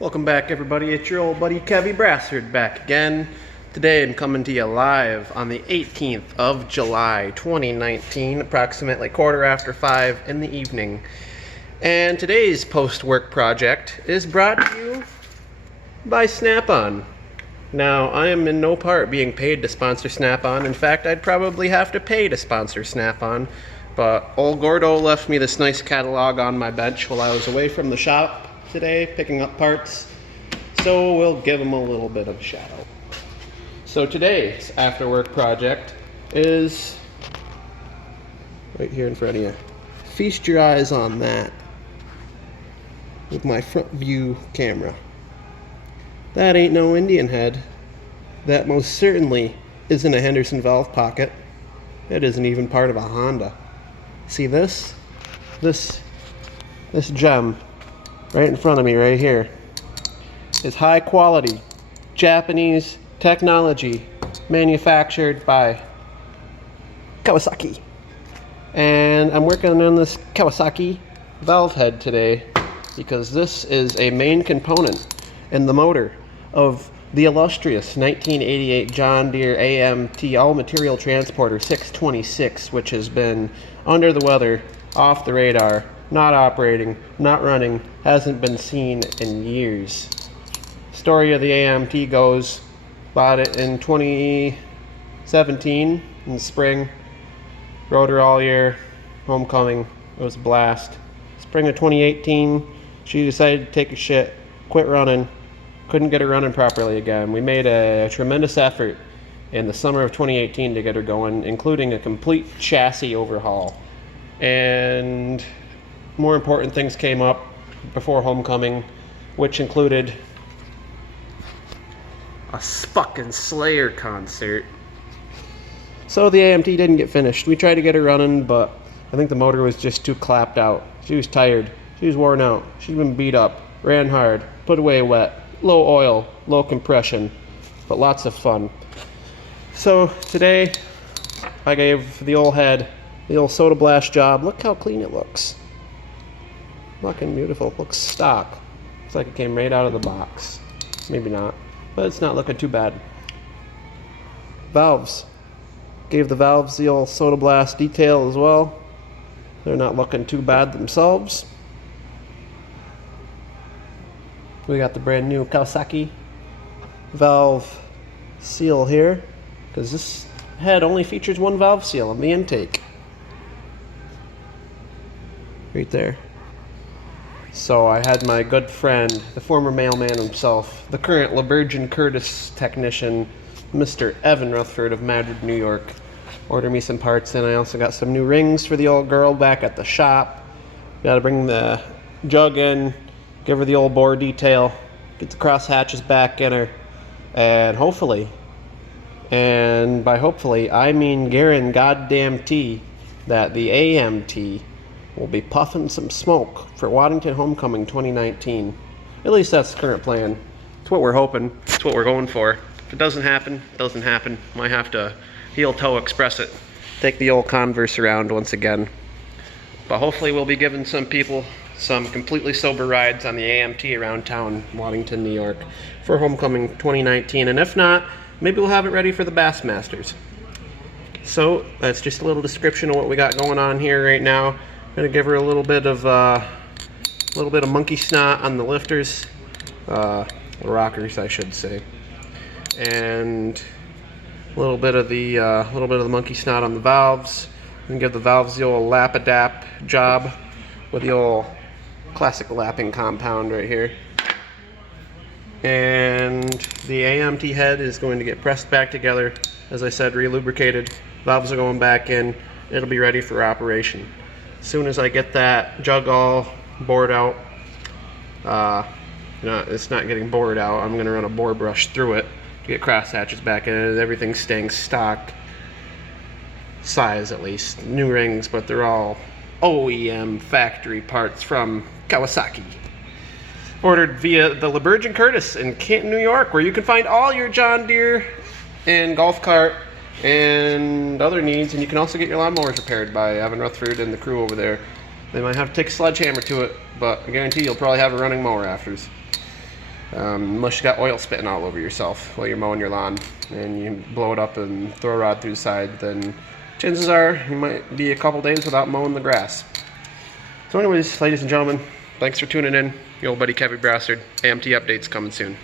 Welcome back, everybody. It's your old buddy Kevy Brassard back again. Today I'm coming to you live on the 18th of July 2019, approximately 5:15 in the evening. And today's post-work project is brought to you by Snap-on. Now, I am in no part being paid to sponsor Snap-on. In fact, I'd probably have to pay to sponsor Snap-on. But old Gordo left me this nice catalog on my bench while I was away from the shop today picking up parts, so we'll give him a little bit of a shout out. So today's after work project is right here in front of you. Feast your eyes on that with my front view camera. That ain't no Indian head. That most certainly isn't a Henderson valve pocket. It isn't even part of a Honda. See this gem right in front of me right here is high quality Japanese technology manufactured by Kawasaki. And I'm working on this Kawasaki valve head today because this is a main component in the motor of the illustrious 1988 John Deere AMT all-material transporter 626, which has been under the weather, off the radar, not operating, not running, hasn't been seen in years. Story of the AMT goes, bought it in 2017 in the spring, rode her all year, homecoming, it was a blast. Spring of 2018, she decided to take a shit, quit running, couldn't get her running properly again. We made a tremendous effort in the summer of 2018 to get her going, including a complete chassis overhaul. And more important things came up before homecoming, which included a fucking Slayer concert. So the AMT didn't get finished. We tried to get her running, but I think the motor was just too clapped out. She was tired. She was worn out. She'd been beat up, ran hard, put away wet, low oil, low compression, but lots of fun. So today I gave the old head the old soda blast job. Look how clean it looks. Fucking beautiful. Looks stock. Looks like it came right out of the box. Maybe not, but it's not looking too bad. Valves. Gave the valves the old soda blast detail as well. They're not looking too bad themselves. We got the brand new Kawasaki valve seal here, because this head only features one valve seal on the intake. Right there. So I had my good friend, the former mailman himself, the current LeBurgeon Curtis technician, Mr. Evan Rutherford of Madrid, New York, order me some parts, and I also got some new rings for the old girl back at the shop. Got to bring the jug in, give her the old bore detail, get the cross hatches back in her, and hopefully, and by hopefully I mean guarantee that the AMT will be puffing some smoke for Waddington Homecoming 2019. At least that's the current plan. It's what we're hoping. It's what we're going for. If it doesn't happen, it doesn't happen. Might have to heel-toe express it. Take the old Converse around once again. But hopefully we'll be giving some people some completely sober rides on the AMT around town, Waddington, New York, for Homecoming 2019. And if not, maybe we'll have it ready for the Bassmasters. So that's just a little description of what we got going on here right now. I'm gonna give her a little bit of monkey snot on the lifters, rockers, I should say, and a little bit of the monkey snot on the valves. And give the valves the old lap-a-dap job with the old classic lapping compound right here. And the AMT head is going to get pressed back together. As I said, relubricated. Valves are going back in. It'll be ready for operation. As soon as I get that jug all bored out, it's not getting bored out, I'm going to run a bore brush through it to get cross hatches back in it. Everything's staying stock size, at least. New rings, but they're all OEM factory parts from Kawasaki. Ordered via the LeBurgeon Curtis in Canton, New York, where you can find all your John Deere and golf cart and other needs, and you can also get your lawnmowers repaired by Evan Rutherford and the crew over there. They might have to take a sledgehammer to it, but I guarantee you'll probably have a running mower afters. Unless you got oil spitting all over yourself while you're mowing your lawn and you blow it up and throw a rod through the side, then chances are you might be a couple days without mowing the grass. So anyways, ladies and gentlemen, thanks for tuning in. Your old buddy Kevin Brassard. AMT updates coming soon.